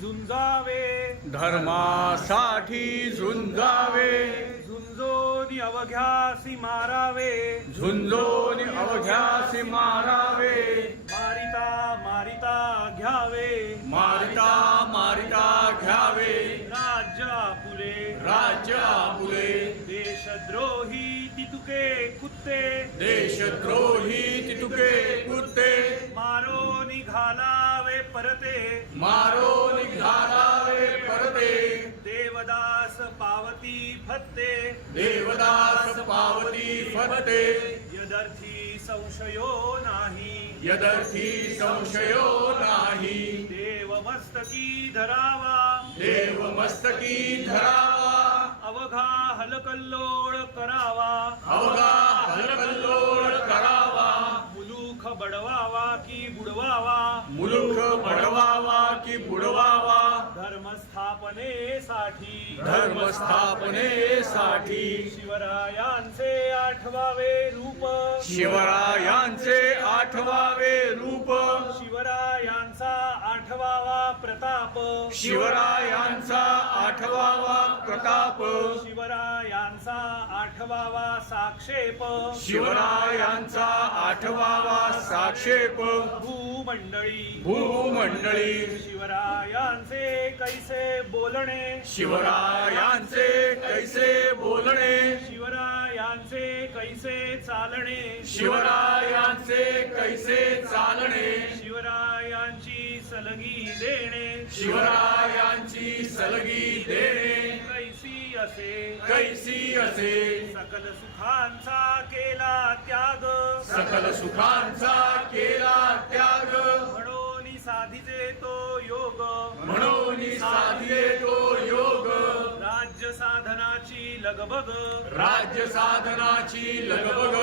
झुंजावे. धर्मासाठी झुंजावे. झुंजोनी अवघ्यासी मारावे. झुंजोनी अवघ्यासी मारावे. मारिता मारिता घ्यावे. मारिता मारिता घ्यावे. राज्य आपुले. राज्य आपुले. देशद्रोही तितुके कुत्ते. देशद्रोही तितुके मारो निघालावे परते. देवदास पावती फत्ते देवदास पावती फते यदर्थी संशयो नाही. यदर्थी संशयो नाही. देव मस्तकी धरावा. देव मस्तकी धरावा. अवघा हलकल्लोळ करावा. अवघा की बुडवावा. धर्मस्थापनेसाठी. धर्मस्थापनेसाठी. शिवरायांचे आठवावे रूप. शिवरायांचे आठवावे रूप. शिवरायांचा आठवावा प्रताप. शिवरायांचा आठवावा प्रताप शिवरायांचा आठवावा साक्षेप. शिवरायांचा आठवावा साक्षेप. भूमंडळी. भूमंडळी. शिवरायांचे कैसे बोलणे. शिवरायांचे कैसे बोलणे. शिवरायांचे कैसे चालणे. शिवरायांचे कैसे चालणे. शिवरायांची सलगी देणे. शिवरायांची सलगी असे कैसी असे. सकल सुखांचा केला त्याग. सकल सुखांचा केला त्याग. म्हणून साधिजे तो योग. म्हणून साधिले तो योग. राज्य साधनाची लगबग. राज्य साधनाची लगबग.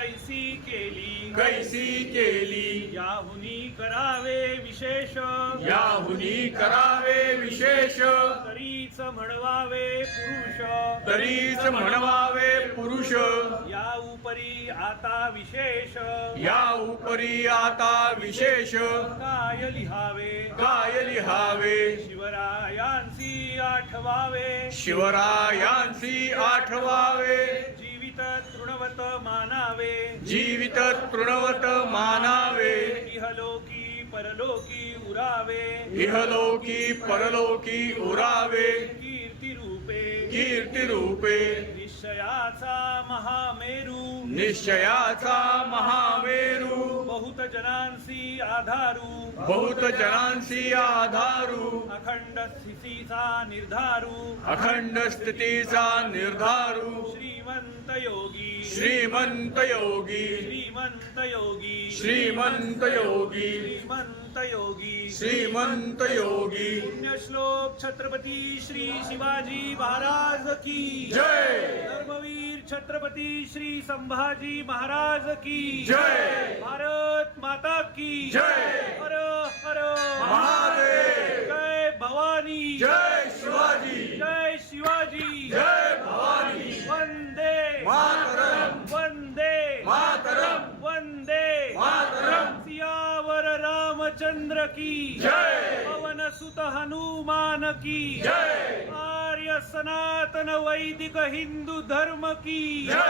कैसी केली. कैसी केली. याहुनी करावे विशेष. याहुनी करावे विशेष. तरीच म्हणवावे पुरुष. तरीच म्हणवावे पुरुष. या उपरी आता विशेष. या उपरी आता विशेष. काय लिहावे? काय लिहावे? शिवरायांची आठवावे. शिवरायांची आठवावे. जीवित तृणवत मानावे. जीवित तृणवत मानावे. इहलोकी परलोकी उरावे। इहलोकी परलोकी उरावे। कीर्ती रूपे। कीर्ती रूपे। निश्चयाचा महामेरू। निश्चयाचा महामेरू। बहुत जनांसी आधारू। बहुत जनांसी आधारू। अखंड स्थितीचा निर्धारू। अखंड स्थितीचा निर्धारू। श्रीमंत योगी श्रीमंत योगी श्रीमंत योगी श्रीमंत योगी श्रीमंत योगी श्रीमंत योगी पुण्यश्लोक छत्रपती श्री शिवाजी महाराज की। जय। धर्मवीर छत्रपती श्री संभाजी महाराज की। जय। भारत माता की। जय। हर हर। की जय। पवन सुत हनुमान की जय। आर्य सनातन वैदिक हिंदू धर्म की जय।